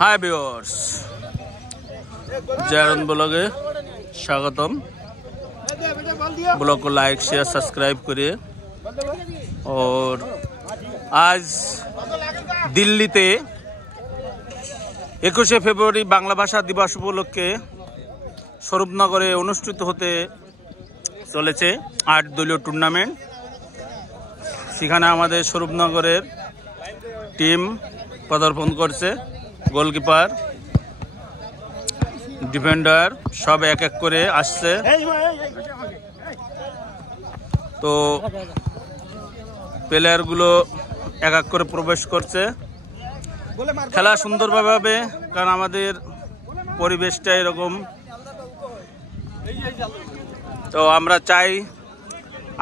Hi viewers, जयरन ब्लॉगे स्वागतम। Blog को like share subscribe करिए। और आज दिल्लीते 21 फेब्रुआरी बांग्ला भाषा दिवस उपलक्षे स्वरूपनगरे अनुष्ठित होते चलेছে 8 দলীয় टूर्नामेंट। সেখানে আমাদের स्वरूपनगरेर टीम पदार्पण करছে। गोलकीपार, डिफेंडार सब एक एक करे आसছে। तो প্লেয়ারগুলো এক এক করে প্রবেশ করছে। খেলা সুন্দরভাবে হবে, কারণ আমাদের পরিবেশটা এরকম। তো আমরা চাই,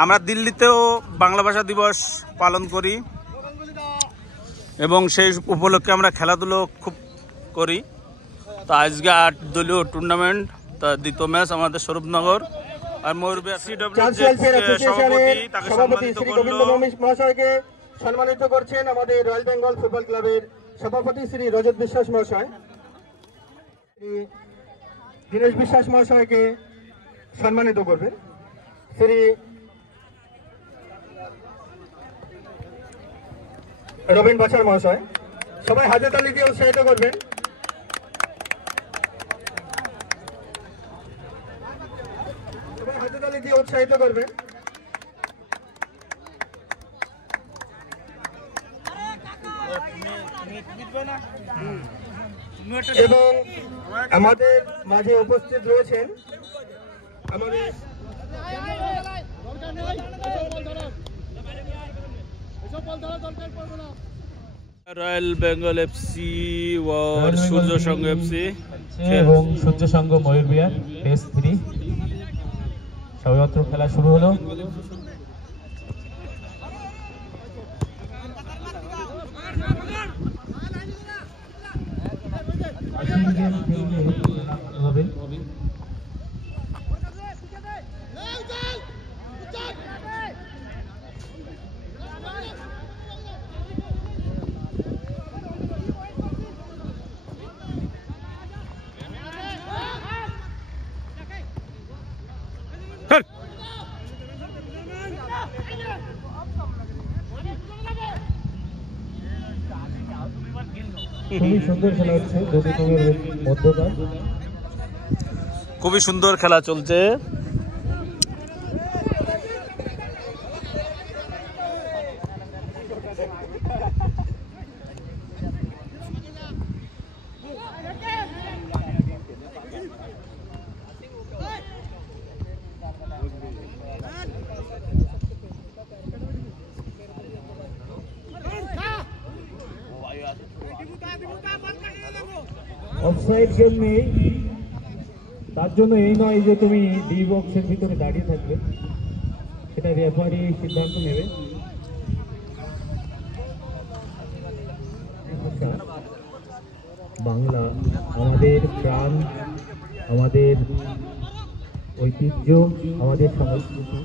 আমরা দিল্লিতেও বাংলা ভাষা দিবস পালন করি এবং সেই উপলক্ষে আমরা খেলাধুলো খুব করি। তো আজকে 8 দলীয় টুর্নামেন্ট, তার দ্বিতীয় ম্যাচ আমাদের স্বরূপনগর আর ময়ূরবিহার সভাপতি তাকে সম্মানিত করলো। মহাশয়কে সম্মানিত করছেন আমাদের রয়্যাল বেঙ্গল ফুটবল ক্লাবের সভাপতি শ্রী রজত বিশ্বাস মহাশয়। শ্রী দীনেশ বিশ্বাস মহাশয়কে সম্মানিত করবেন শ্রী রবীন বাছার মহাশয়। সবাই হাতে তালি দিয়ে উৎসাহিত করবেন। সবাই হাতে তালি দিয়ে উৎসাহিত করবেন। এবং আমাদের মাঝে উপস্থিত রয়েছেন আমাদের রয়্যাল বেঙ্গল এফসি और সূর্য সংঘ এফসি এবং সূর্য সংঘ ময়ূরবিহার টেস্ট 3 সবেমাত্র খেলা শুরু হলো। খুবই সুন্দর খেলা হচ্ছে, দুটি টিমের মধ্যকার খুবই সুন্দর খেলা চলছে। অফসাইড গেম নেই, তার জন্য এই নয় যে তুমি ডি বক্সের ভিতরে দাঁড়িয়ে থাকবে, সেটা রেফারি সিদ্ধান্ত নেবে। বাংলা আমাদের প্রাণ, আমাদের ঐতিহ্য, আমাদের সংস্কৃতি।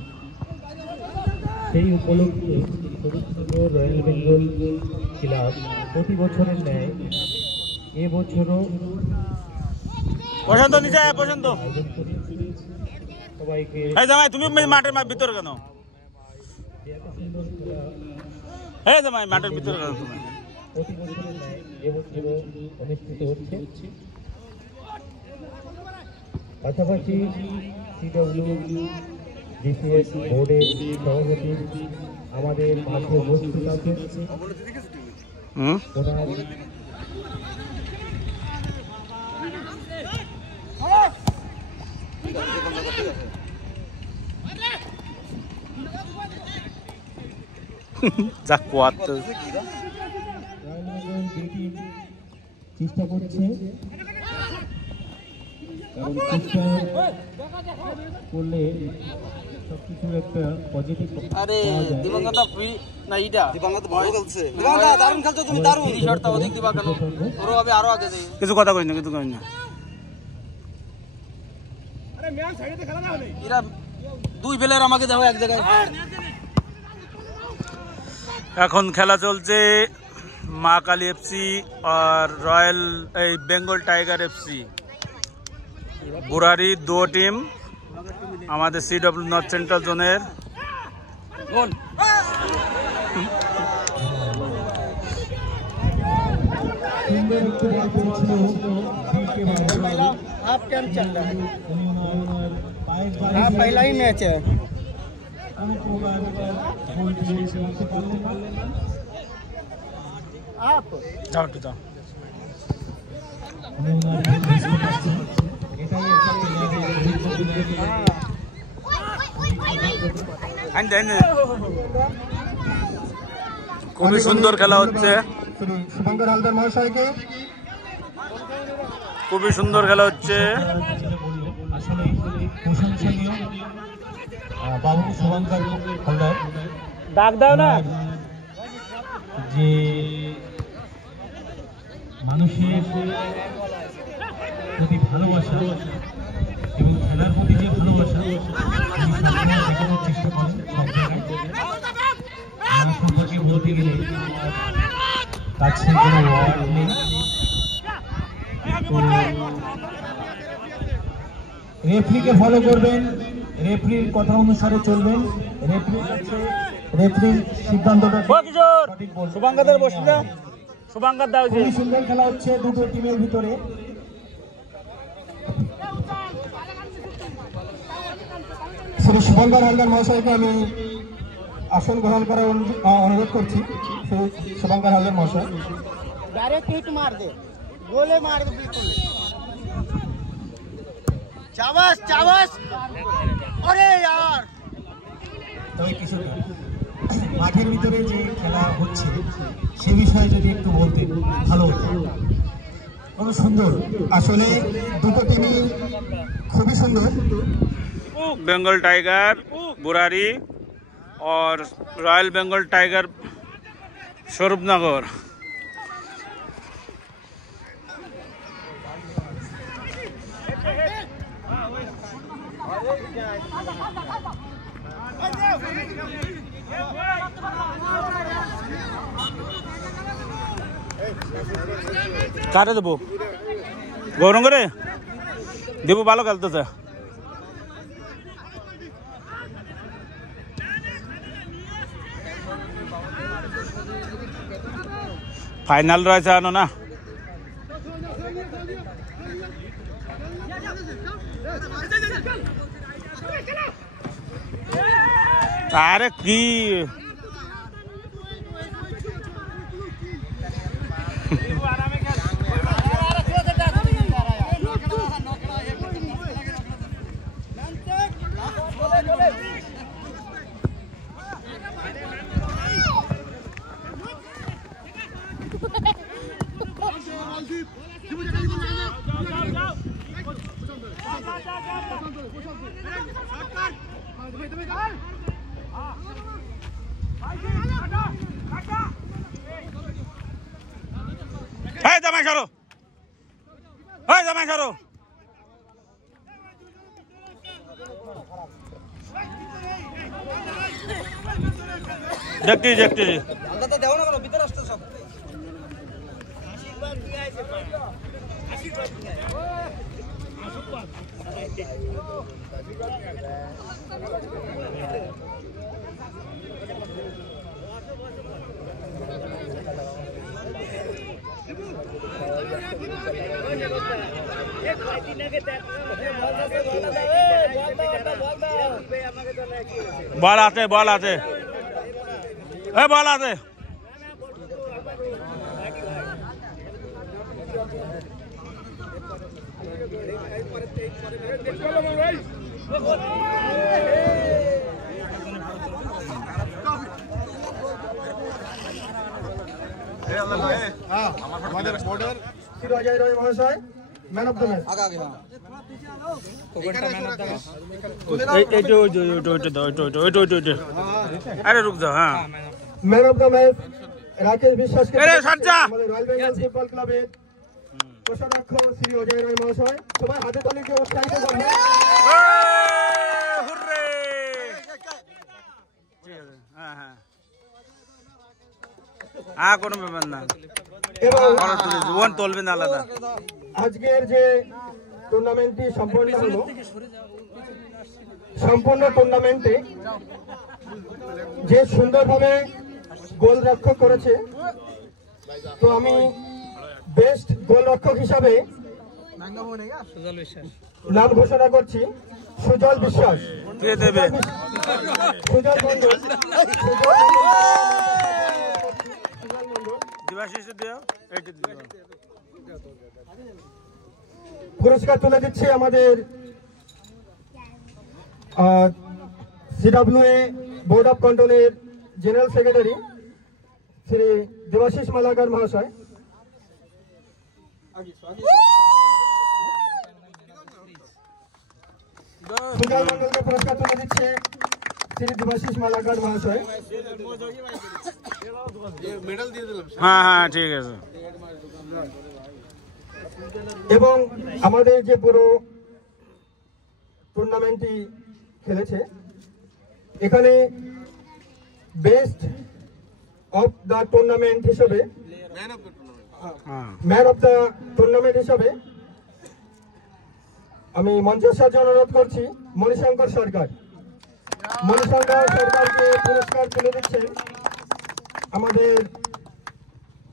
সেই উপলক্ষে স্বরূপনগর রয়্যাল বেঙ্গল ক্লাব প্রতি বছরের ন্যায় এবছরও সবাইকে তুমি মাঠের ভিতরে কেন? মাঠের ভিতরে কেন? প্রতি বছরের ন্যায় এবছরও অনুষ্ঠিত হচ্ছে। পাশাপাশি CWDCS বোর্ডের সভাপতি আমাদের মাঝে উপস্থিত আছেন। চেষ্টা করছে, কারণ চেষ্টা করলে সবকিছু একটা পজিটিভ পাওয়া যায়। কিছু কথা কই না, কিছু কই না। দুই প্লেয়ার আমাকে দাও এক জায়গায়। এখন খেলা চলছে माँ काली एफसी और Royal Bengal Tiger FC Burari दो टीम हमारे CW नॉर्थ सेंट्रल जोनेर हाफ टाइम चल रहा है। हाँ, पहला ही मैच है। आप जाओ तो जाओ খুবই সুন্দর খেলা হচ্ছে শ্রী শুভঙ্কর হালদার মহাশয়কে খুবই সুন্দর খেলা হচ্ছে আসলে প্রশংসনীয় বাবু শুভঙ্কর হালদার ডাক দাও না যে মানুষের প্রতি ভালোবাসা এবং খেলার প্রতি যে ভালোবাসা দেখানোর চেষ্টা করেন সব জায়গায় আমার সম্পর্কে বলতে গেলে কাছে কোনো ওয়ার্ড নেই। রেফারিকে ফলো করবেন, রেফারির কথা অনুসারে চলবেন, রেফারির সিদ্ধান্তটা সঠিক বলবেন। শুভঙ্কর বসে না শুভঙ্কর দাও খুবই সুন্দর খেলা হচ্ছে দুটো টিমের ভিতরে। শ্রী শুভঙ্কর হালদার মহাশয়কে আমি আসন গ্রহণ করার অনুরোধ করছি। শ্রী শুভঙ্কর হালদার মহাশয় डायरेक्ट हिट मार दे, गोले मार दे बिल्कुल। चावस चावस, अरे यार তবে কিছু মাঠের ভিতরে যে খেলা হচ্ছে সে বিষয়ে যদি একটু বলতেন ভালো হতো। খুব সুন্দর, আসলে দুটো টিমই খুবই সুন্দর। बेंगल टाइगर बुरारी और रॉयल बेंगल टाइगर स्वरूपनगर কাটে দেবো গৌরং করে দেবো ভালো খেলতেছে ফাইনাল রয়েছে আনো না আরে কি জামাই সরো জামাই সরো দেখতে বল আছে বল আছে আমাদের বোর্ডের শ্রী অজয় রয় মহাশয় ম্যান অফ দ্য ম্যাচ। अरे रुक जाओ हाँ man of the match Rakesh বিশ্বাসকে আরে সজ্জা আমাদের রয়্যাল বেঙ্গল ফুটবল ক্লাবের কোষাধ্যক্ষ শ্রী অজয় রয় মহাশয়। সবাই হাতে তালিকে উৎসাহিত করবেন। হুররে হ্যাঁ কোনো ব্যাপার না, এবং ওয়ান চলবে না আলাদা। আজকের যে টুর্নামেন্টটি সম্পন্ন হলো, সম্পূর্ণ টুর্নামেন্টে যে সুন্দরভাবে গোলরক্ষক করেছে, তো আমি বেস্ট গোলরক্ষক হিসাবে নাম ঘোষণা করছি সুজল বিশ্বাস। কে দেবে? সুজল মন্ডল। দেবাশিস দিও, পুরস্কার তুলে দিচ্ছে আমাদের সিডব্লিউএ বোর্ড অফ কন্ট্রোলের জেনারেল সেক্রেটারি শ্রী দেবাশিস মালাকার মহাশয়। সুজল মন্ডলকে পুরস্কার তুলে দিচ্ছে শ্রী দেবাশিস মালাকার মহাশয়। হ্যাঁ হ্যাঁ ঠিক আছে। এবং আমাদের যে পুরো টুর্নামেন্টটি খেলেছে, এখানে বেস্ট অফ দ্য টুর্নামেন্ট হিসেবে, ম্যান অফ দ্য টুর্নামেন্ট হিসেবে আমি মঞ্চের সাথে অনুরোধ করছি মণিশঙ্কর সরকার। মণিশঙ্কর সরকারকে পুরস্কার তুলে দিচ্ছেন আমাদের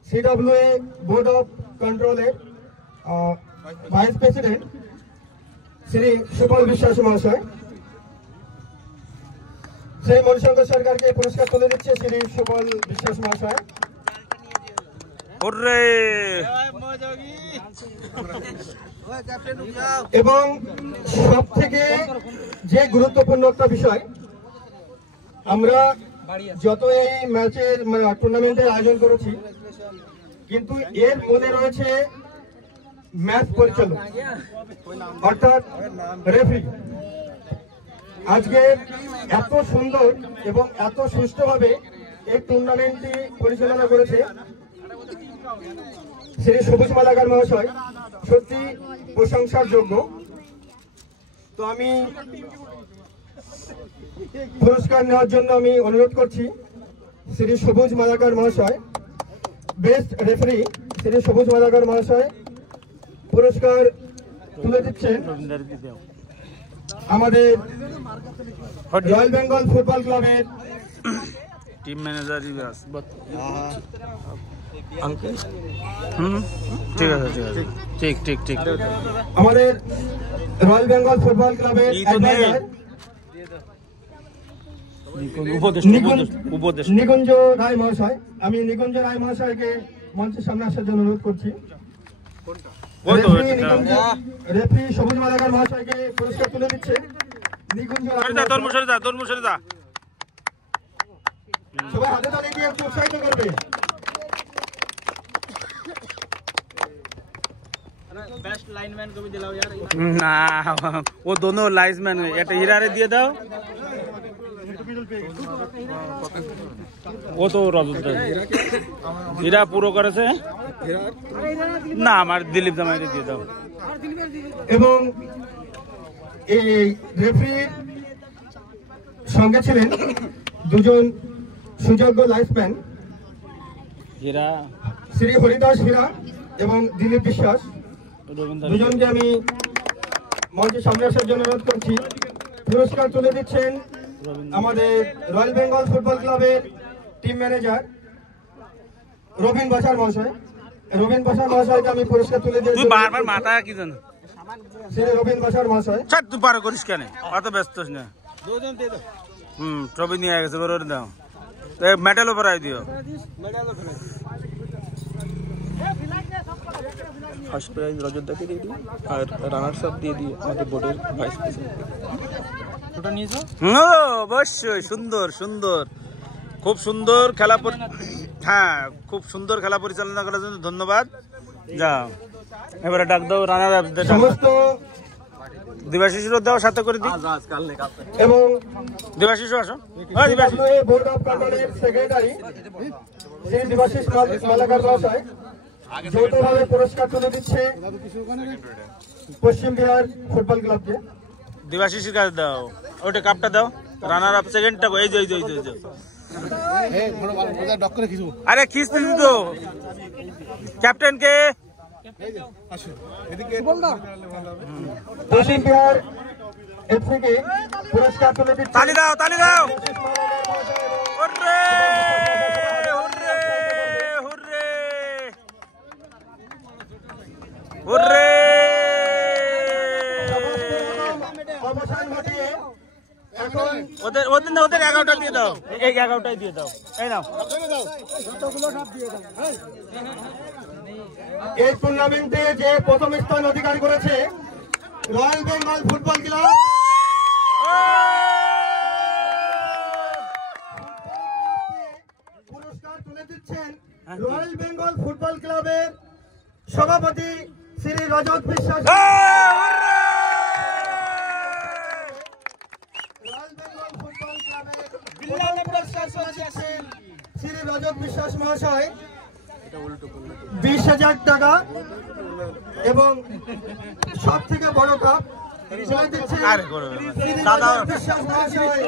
সিডব্লিউএ বোর্ড অফ কন্ট্রোলের ভাইস প্রেসিডেন্ট শ্রী সুবল বিশ্বাস মহাশয়। শ্রী মণিশঙ্কর সরকারকে পুরস্কার তুলে দিচ্ছে শ্রী সুবল বিশ্বাস মহাশয়। এবং সব থেকে যে গুরুত্বপূর্ণ একটা বিষয়, আমরা যত এই ম্যাচের টুর্নামেন্টের আয়োজন করেছি, কিন্তু এর মধ্যে রয়েছে ম্যাচ পরিচালক অর্থাৎ রেফারি। আজকে এত সুন্দর এবং এত সুষ্ঠুভাবে এই টুর্নামেন্টটি পরিচালনা করেছে শ্রী সবুজ মালাকার মহাশয়, সত্যি প্রশংসার যোগ্য। তো আমি পুরস্কার নেওয়ার জন্য আমি অনুরোধ করছি শ্রী সবুজ মালাকার মহাশয়, বেস্ট রেফারি শ্রী সবুজ মালাকার মহাশয় পুরস্কার তুলে দিচ্ছেন আমাদের রয়্যাল বেঙ্গল ফুটবল ক্লাবের টিম ম্যানেজার। ঠিক আছে ঠিক আছে, ঠিক ঠিক ঠিক। আমাদের রয়্যাল বেঙ্গল ফুটবল ক্লাবের নিকুঞ্জ রায় মহাশয়, আমি নিকুঞ্জ রায় মহাশয়কে মঞ্চের সামনে আসার জন্য অনুরোধ করছি। রেফারি সবুজ মালাকার মহাশয়কে পুরস্কার তুলে দিচ্ছে নিকুঞ্জ রায়। সবাই হাতে তালি দিয়ে উৎসাহিত করবে। না ও দোনো লাইন্সম্যান, একটা হিরারে দিয়ে দাও। ও তো রজত হীরা পুরো করেছে না, আমার দিলীপ জামাইকে দিয়ে দাও। এবং এই রেফারির সঙ্গে ছিলেন দুজন সুযোগ্য লাইন্সম্যান, হীরা শ্রী হরিদাস হীরা এবং দিলীপ বিশ্বাস। দুজনকে আমি মঞ্চের সামনে আসার জন্য অনুরোধ করছি। পুরস্কার তুলে দিচ্ছেন আমাদের রয়্যাল বেঙ্গল ফুটবল ক্লাবের টিম ম্যানেজার রবিন বাসার মহাশয়। রবিন বাসার মহাশয়কে আমি পুরস্কার তুলে দিয়েছি। বারবার মাথা কি জানো শ্রী রবিন বাসার মহাশয়। তুই পারো করিস কেন, অত ব্যস্ত না। ট্রফি নিয়ে গেছে, করে দাও, মেডেলও পরাই দিও। ফার্স্ট প্রাইজ রজতদাকে দিয়ে দিই আর রানার্স আপ দিয়ে দিই আমাদের বোর্ডের ভাইস প্রেসিডেন্ট। ওটা নিয়েছো? অবশ্যই, সুন্দর সুন্দর, খুব সুন্দর খেলা। হ্যাঁ, খুব সুন্দর খেলা পরিচালনা করার জন্য ধন্যবাদ। যাও এবারে ডাক দাও রানার আপ। সমস্ত দেবাশিসও দাও, সাথে করে দিই। এবং দেবাশিসও আসো। বোর্ড অফ কন্ট্রোলের সেক্রেটারি শ্রী দেবাশিস মালাকার মহাশয় যৌথভাবে পুরস্কার তুলে দিচ্ছে পশ্চিম বিহার ফুটবল ক্লাবকে। দেবাশিসের কাছে দাও, ওটা কাপটা দাও। রানার আপ সেকেন্ডটা এই যে আরে খিস্তি তো ক্যাপ্টেন কে পেয়ার এফসিকে পুরস্কার তুলে দিচ্ছে। তালি দাও তালি দাও। Hurray hurray hurray hurray. অবসান ঘটিয়ে এখন ওদের ওদের না ওদের 11টা দিয়ে দাও, এই 11টাই দিয়ে দাও। এই নাও এই টুর্নামেন্টে যে প্রথম স্থান অধিকার করেছে রয়্যাল বেঙ্গল ফুটবল ক্লাব। পুরস্কার তুলে দিচ্ছেন রয়্যাল বেঙ্গল ফুটবল ক্লাবের সভাপতি শ্রী রজত বিশ্বাস। রয়্যাল বেঙ্গল ফুটবল ক্লাবের পুরস্কার তুলে দিচ্ছেন শ্রী রজত বিশ্বাস মহাশয় 20,000 টাকা এবং সব থেকে বড় কাপ তুলে দিচ্ছেন শ্রী রজত বিশ্বাস মহাশয়।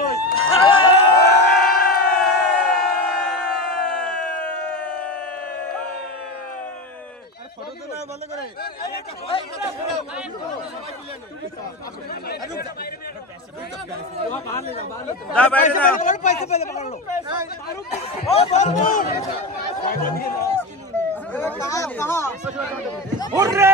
যা বাইরে যাও। হুররে